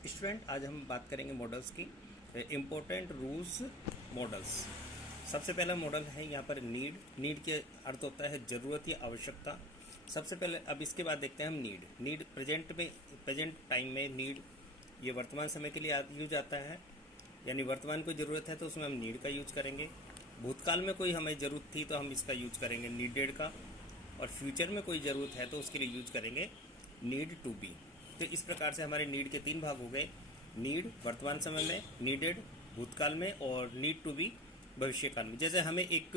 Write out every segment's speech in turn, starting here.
Student, आज हम बात करेंगे मॉडल्स की। Important rules models. सबसे पहला मॉडल है यहाँ पर नीड। नीड के अर्थ होता है ज़रूरत या आवश्यकता। सबसे पहले अब इसके बाद देखते हैं हम नीड प्रेजेंट टाइम में नीड ये वर्तमान समय के लिए यूज आता है, यानी वर्तमान को ज़रूरत है तो उसमें हम नीड का यूज करेंगे। भूतकाल में कोई हमें ज़रूरत थी तो हम इसका यूज करेंगे नीडेड का, और फ्यूचर में कोई ज़रूरत है तो उसके लिए यूज करेंगे नीड टू बी। तो इस प्रकार से हमारे नीड के तीन भाग हो गए। नीड वर्तमान समय में, नीडेड भूतकाल में, और नीड टू बी भविष्य काल में। जैसे हमें एक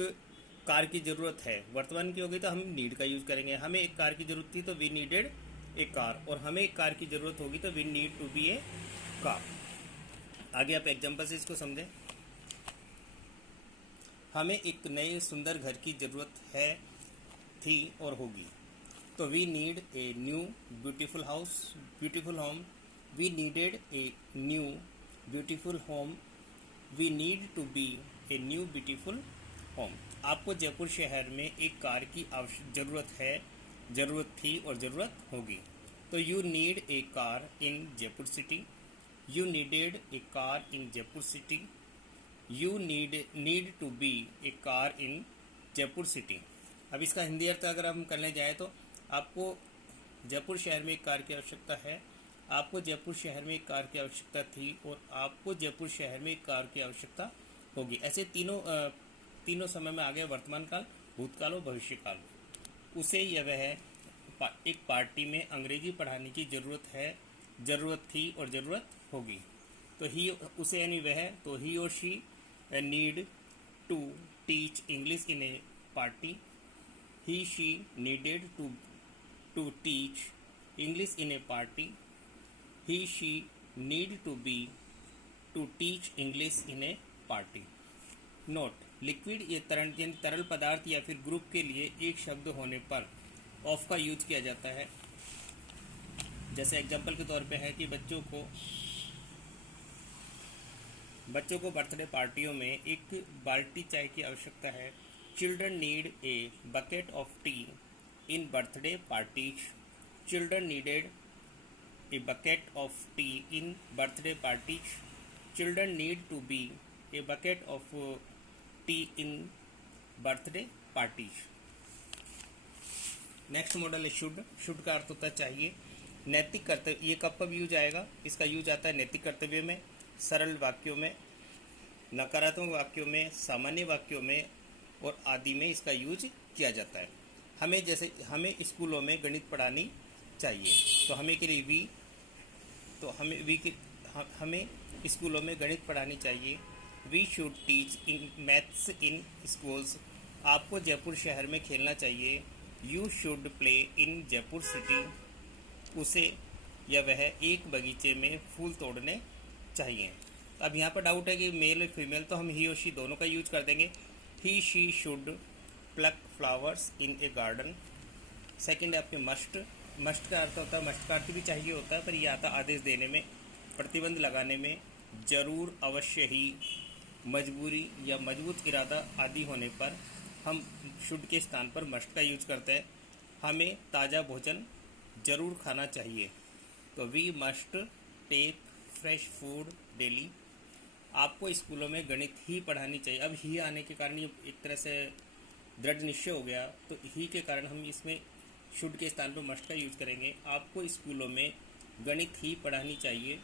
कार की ज़रूरत है, वर्तमान की होगी तो हम नीड का यूज़ करेंगे। हमें एक कार की ज़रूरत थी तो वी नीडेड ए कार, और हमें एक कार की ज़रूरत होगी तो we need to be a car. आगे आप एग्जाम्पल से इसको समझें। हमें एक नए सुंदर घर की ज़रूरत है, थी और होगी, तो we need a new beautiful house, beautiful home. We needed a new beautiful home. We need to be a new beautiful home. आपको जयपुर शहर में एक कार की ज़रूरत है, ज़रूरत थी और ज़रूरत होगी, तो you need a car in Jaipur city. You needed a car in Jaipur city. You need to be a car in Jaipur city. अब इसका हिंदी अर्थ अगर हम करने जाएँ तो आपको जयपुर शहर में एक कार की आवश्यकता है, आपको जयपुर शहर में एक कार की आवश्यकता थी, और आपको जयपुर शहर में एक कार की आवश्यकता होगी। ऐसे तीनों समय में आ गए वर्तमान काल, भूतकाल और भविष्य काल। उसे या वह एक पार्टी में अंग्रेजी पढ़ाने की ज़रूरत है, ज़रूरत थी और ज़रूरत होगी, तो ही उसे यानी वह, तो ही और she need to teach English in a party. He she needed to teach English in a party. He she need to teach English in a party. Note, liquid ये तरल पदार्थ या फिर ग्रुप के लिए एक शब्द होने पर ऑफ का यूज किया जाता है। जैसे एग्जांपल के तौर पे है कि बच्चों को बर्थडे पार्टियों में एक बाल्टी चाय की आवश्यकता है। Children need a bucket of tea in birthday parties. Children needed a bucket of tea in birthday parties. Children need to be a bucket of tea in birthday parties. Next model है should. Should का अर्थ होता है चाहिए। नैतिक कर्तव्य, ये कब यूज आएगा? इसका यूज आता है नैतिक कर्तव्य में, सरल वाक्यों में, नकारात्मक वाक्यों में, सामान्य वाक्यों में और आदि में इसका यूज किया जाता है। हमें स्कूलों में गणित पढ़ानी चाहिए, तो हमें के लिए हमें स्कूलों में गणित पढ़ानी चाहिए। We should teach in maths in schools. आपको जयपुर शहर में खेलना चाहिए। You should play in Jaipur city. उसे या वह एक बगीचे में फूल तोड़ने चाहिए। अब यहाँ पर डाउट है कि मेल और फीमेल, तो हम ही और शी दोनों का यूज कर देंगे। He she should pluck flowers in a garden. Second है आपके मस्ट का अर्थ होता है, मस्ट का अर्थ भी चाहिए होता है, पर यह आता आदेश देने में, प्रतिबंध लगाने में, जरूर, अवश्य ही, मजबूरी या मजबूत इरादा आदि होने पर हम शुड के स्थान पर मस्ट का यूज करते हैं। हमें ताज़ा भोजन जरूर खाना चाहिए, तो we must take fresh food daily. आपको स्कूलों में गणित ही पढ़ानी चाहिए। अब ही आने के कारण ये एक तरह से दृढ़ निश्चय हो गया, तो ही के कारण हम इसमें शुड के स्थान पर मस्ट का यूज़ करेंगे। आपको स्कूलों में गणित ही पढ़ानी चाहिए,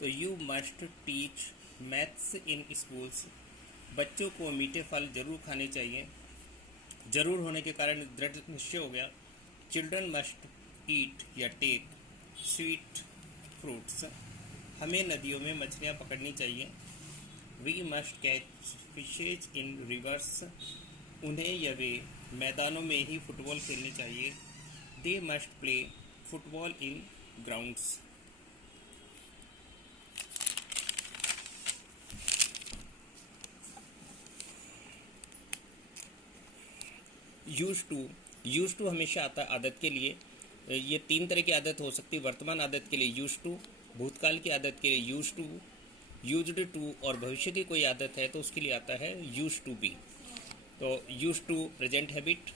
तो you must teach maths in schools. बच्चों को मीठे फल जरूर खाने चाहिए, जरूर होने के कारण दृढ़ निश्चय हो गया। चिल्ड्रन मस्ट ईट या टेक स्वीट फ्रूट्स। हमें नदियों में मछलियाँ पकड़नी चाहिए। We must catch fishes in rivers. उन्हें या वे मैदानों में ही फुटबॉल खेलने चाहिए। They must play football in grounds. Use to हमेशा आता है आदत के लिए। ये तीन तरह की आदत हो सकती है। वर्तमान आदत के लिए यूज टू, भूतकाल की आदत के लिए यूज टू, यूज्ड टू, और भविष्य की कोई आदत है तो उसके लिए आता है यूज टू बी। तो use to present habit,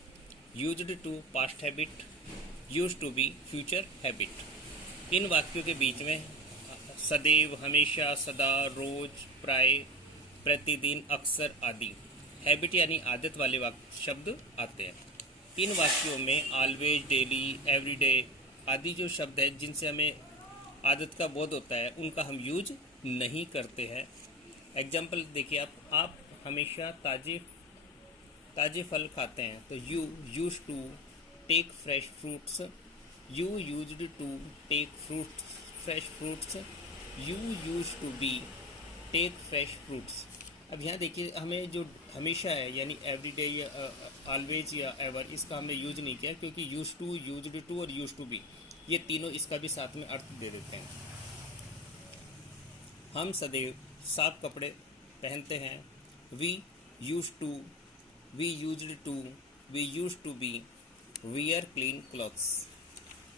used to past habit, use to be future habit. इन वाक्यों के बीच में सदैव, हमेशा, सदा, रोज, प्राय, प्रतिदिन, अक्सर आदि हैबिट यानी आदत वाले वाक्य शब्द आते हैं। इन वाक्यों में ऑलवेज, डेली, एवरीडे आदि जो शब्द है जिनसे हमें आदत का बोध होता है उनका हम यूज नहीं करते हैं। एग्जाम्पल देखिए, आप हमेशा ताज़े फल खाते हैं, तो you use to take fresh fruits, you used to take fresh fruits, you use to be take fresh fruits. अब यहाँ देखिए, हमें जो हमेशा है यानी एवरीडे या ऑलवेज या एवर, इसका हमने यूज नहीं किया क्योंकि यूज टू, यूज्ड टू और यूज टू बी ये तीनों इसका भी साथ में अर्थ दे देते हैं। हम सदैव साफ कपड़े पहनते हैं। We use to, we used to, we use to be wear clean clothes.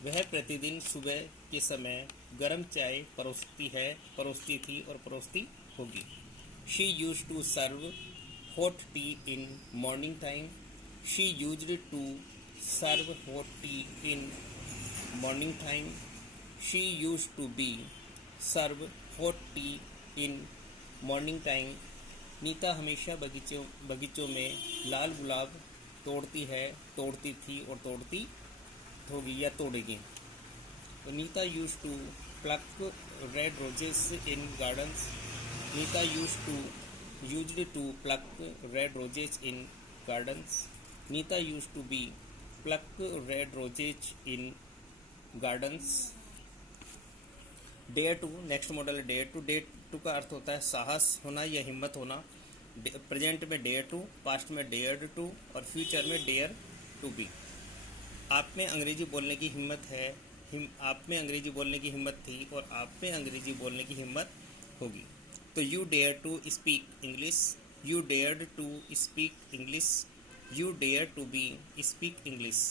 वह प्रतिदिन सुबह के समय गर्म चाय परोसती थी और परोसती होगी। She use to serve hot tea in morning time, she used to serve hot tea in morning time, she use to be serve hot tea in morning time. Neeta हमेशा बगीचों में लाल गुलाब तोड़ती थी और तोड़ती होगी या तोड़ेगी। तो Neeta use to pluck red roses in gardens, Neeta used to pluck red roses in gardens, Neeta use to be pluck red roses in gardens. Dare to, next model है डेयर टू। डेयर टू का अर्थ होता है साहस होना या हिम्मत होना। प्रेजेंट में डेयर टू, पास्ट में डेयर्ड टू और फ्यूचर में डेयर टू बी। आप में अंग्रेजी बोलने की हिम्मत है, आप में अंग्रेजी बोलने की हिम्मत थी और आप में अंग्रेजी बोलने की हिम्मत होगी। तो you dare to speak English, you dared to speak English, you dare to be speak English.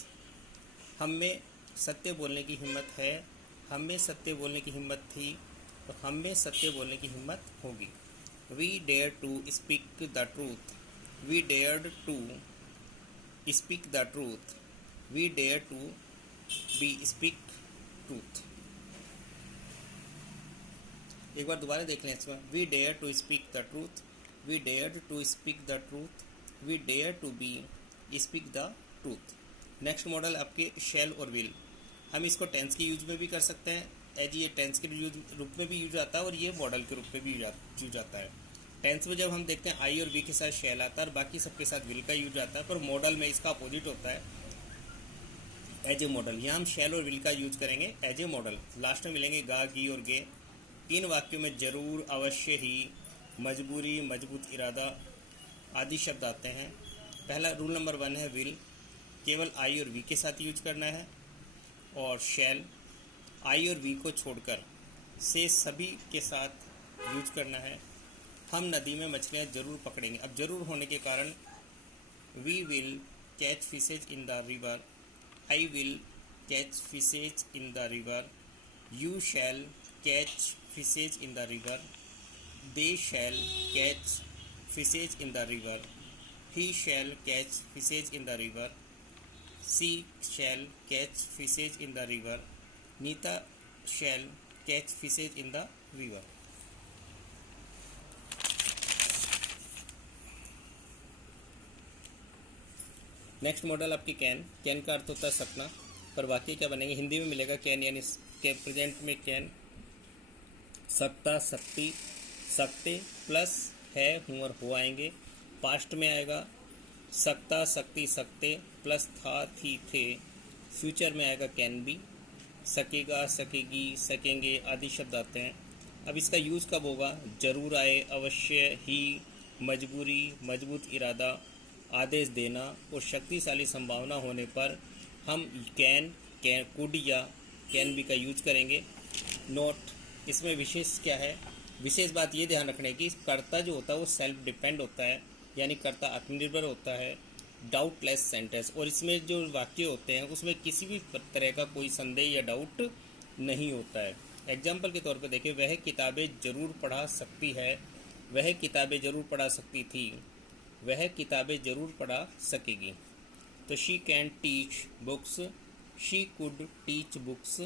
हम में सत्य बोलने की हिम्मत है, हम में सत्य बोलने की हिम्मत थी और हम में सत्य बोलने की हिम्मत होगी। We dare to speak the truth, we dared to speak the truth, we dare to be speak truth. एक बार दोबारा देख लें इसमें। We dare to speak the truth, we dared to speak the truth, we dare to be speak the truth. Next model आपके shall और will. हम इसको टेंस के यूज में भी कर सकते हैं, एज ये टेंस के रूप में भी यूज आता है और ये मॉडल के रूप में भी यूज आता है। टेंस में जब हम देखते हैं आई और वी के साथ शैल आता है और बाकी सबके साथ विल का यूज आता है, पर मॉडल में इसका अपोजिट होता है एज ए मॉडल। यहाँ हम शैल और विल का यूज करेंगे एज ए मॉडल। लास्ट में मिलेंगे गा, गी और गे। इन वाक्यों में जरूर, अवश्य ही, मजबूरी, मजबूत इरादा आदि शब्द आते हैं। पहला रूल नंबर 1 है विल, केवल आई और वी के साथ यूज करना है। और शैल, आई और वी को छोड़कर से सभी के साथ यूज करना है। हम नदी में मछलियाँ जरूर पकड़ेंगे। अब जरूर होने के कारण we will catch fishes in the river, I will catch fishes in the river, you shall catch fishes in the river, they shall catch fishes in the river, he shall catch fishes in the river, she shall catch fishes in the river, Nita shall catch fishes in the river। Next model आपकी can. Can का अर्थ होता है सपना, पर वाक्य क्या बनेंगे? हिंदी में मिलेगा कैन यानी के प्रेजेंट में कैन, सकता, सकती, सकते प्लस है, हूँ और हो आएंगे। पास्ट में आएगा सकता, सकती, सकते प्लस था, थी, थे। फ्यूचर में आएगा कैन बी, सकेगा, सकेगी, सकेंगे आदि शब्द आते हैं। अब इसका यूज़ कब होगा? जरूर आए, अवश्य ही, मजबूरी, मजबूत इरादा, आदेश देना और शक्तिशाली संभावना होने पर हम कैन, कुड या कैन बी का यूज करेंगे। नोट, इसमें विशेष क्या है? विशेष बात ये ध्यान रखने की, कर्ता जो होता है वो सेल्फ डिपेंड होता है, यानी कर्ता आत्मनिर्भर होता है। डाउटलेस सेंटेंस, और इसमें जो वाक्य होते हैं उसमें किसी भी तरह का कोई संदेह या डाउट नहीं होता है। एग्जाम्पल के तौर पर देखें, वह किताबें जरूर पढ़ा सकती है, वह किताबें जरूर पढ़ा सकती थी, वह किताबें जरूर पढ़ा सकेगी। तो she can teach books, she could teach books,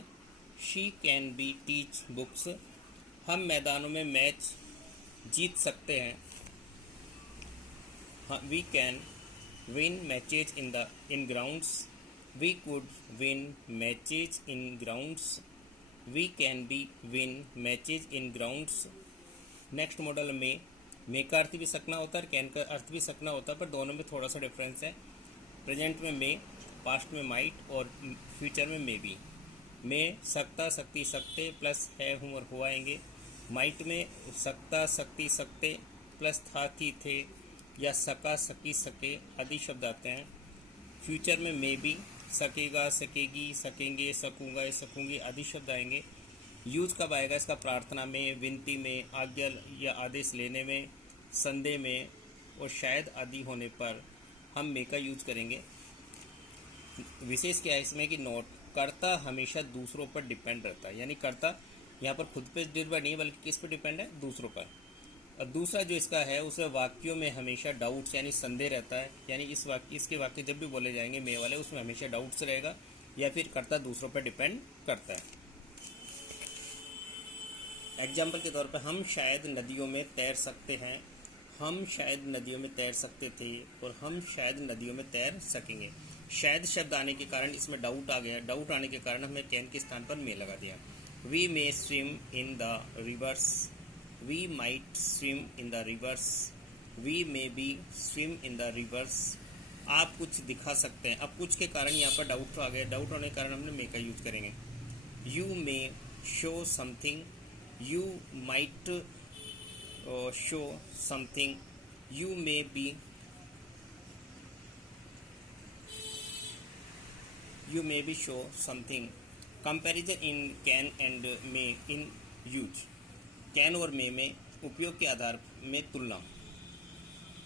she can be teach books, हम मैदानों में मैच जीत सकते हैं। We can win matches in grounds. We could win matches in grounds. We can be win matches in grounds. Next model में का अर्थ भी सकना होता है और कैन का अर्थ भी सकना होता है, पर दोनों में थोड़ा सा डिफरेंस है। प्रेजेंट में मे, पास्ट में माइट और फ्यूचर में मे बी। में सकता, सकती, सकते प्लस है, हूँ और हुआ आएंगे। माइट में सकता, सकती, सकते प्लस था, थी, थे या सका, सकी, सके आदि शब्द आते हैं। फ्यूचर में मे बी, सकेगा, सकेगी, सकेंगे, सकूंगा, सकूंगी आदि शब्द आएंगे। यूज कब आएगा इसका? प्रार्थना में, विनती में, आज्ञा या आदेश लेने में, संदेह में और शायद आदि होने पर हम मे का यूज करेंगे। विशेष क्या है इसमें कि नोट, कर्ता हमेशा दूसरों पर डिपेंड रहता है, यानी कर्ता यहाँ पर खुद पे निर्भर नहीं बल्कि किस पर डिपेंड है? दूसरों पर। और दूसरा जो इसका है उसे वाक्यों में हमेशा डाउट्स यानी संदेह रहता है, यानी इसके वाक्य जब भी बोले जाएंगे मे वाले उसमें हमेशा डाउट्स रहेगा या फिर कर्ता दूसरों पर डिपेंड करता है। एग्जाम्पल के तौर पर हम शायद नदियों में तैर सकते हैं, हम शायद नदियों में तैर सकते थे और हम शायद नदियों में तैर सकेंगे। शायद शब्द आने के कारण इसमें डाउट आ गया, डाउट आने के कारण हमने कैन के स्थान पर मे लगा दिया। We may swim in the rivers, we might swim in the rivers, we may be swim in the rivers. आप कुछ दिखा सकते हैं, अब कुछ के कारण यहाँ पर डाउट आ गया, डाउट होने के कारण हमने मे का यूज करेंगे। You may show something, you might show something, you may be show something। Comparison in can and may in use, can और मे में उपयोग के आधार में तुलना।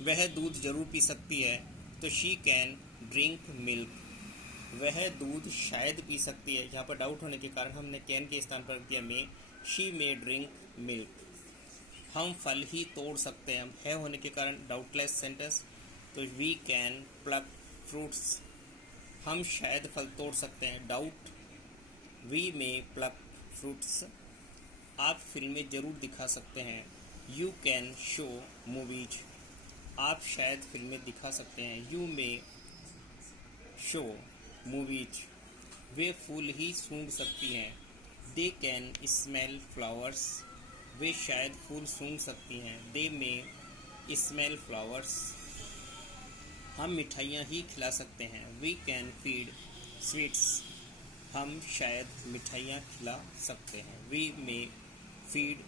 वह दूध जरूर पी सकती है तो शी कैन ड्रिंक मिल्क, वह दूध शायद पी सकती है, यहाँ पर डाउट होने के कारण हमने कैन के स्थान पर रख दिया मे, शी मे ड्रिंक मिल्क। हम फल ही तोड़ सकते हैं, है होने के कारण डाउटलेस सेंटेंस, तो वी कैन प्लक फ्रूट्स। हम शायद फल तोड़ सकते हैं, doubt, we may pluck fruits. आप फिल्में जरूर दिखा सकते हैं, यू कैन शो मूवीज। आप शायद फिल्में दिखा सकते हैं, यू मे शो मूवीज। वे फूल ही सूंघ सकती हैं, दे कैन स्मेल फ्लावर्स। वे शायद फूल सूंघ सकती हैं, दे मे स्मेल फ्लावर्स। हम मिठाइयाँ ही खिला सकते हैं, वी कैन फीड स्वीट्स। हम शायद मिठाइयाँ खिला सकते हैं, we may feed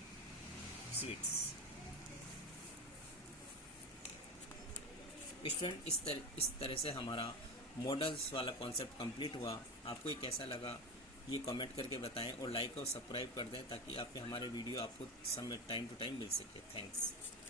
sweets. Student इस तरह से हमारा मॉडल्स वाला कॉन्सेप्ट कंप्लीट हुआ। आपको ये कैसा लगा ये कमेंट करके बताएं और लाइक और सब्सक्राइब कर दें ताकि आपके हमारे वीडियो आपको समय टाइम टू टाइम मिल सके। थैंक्स।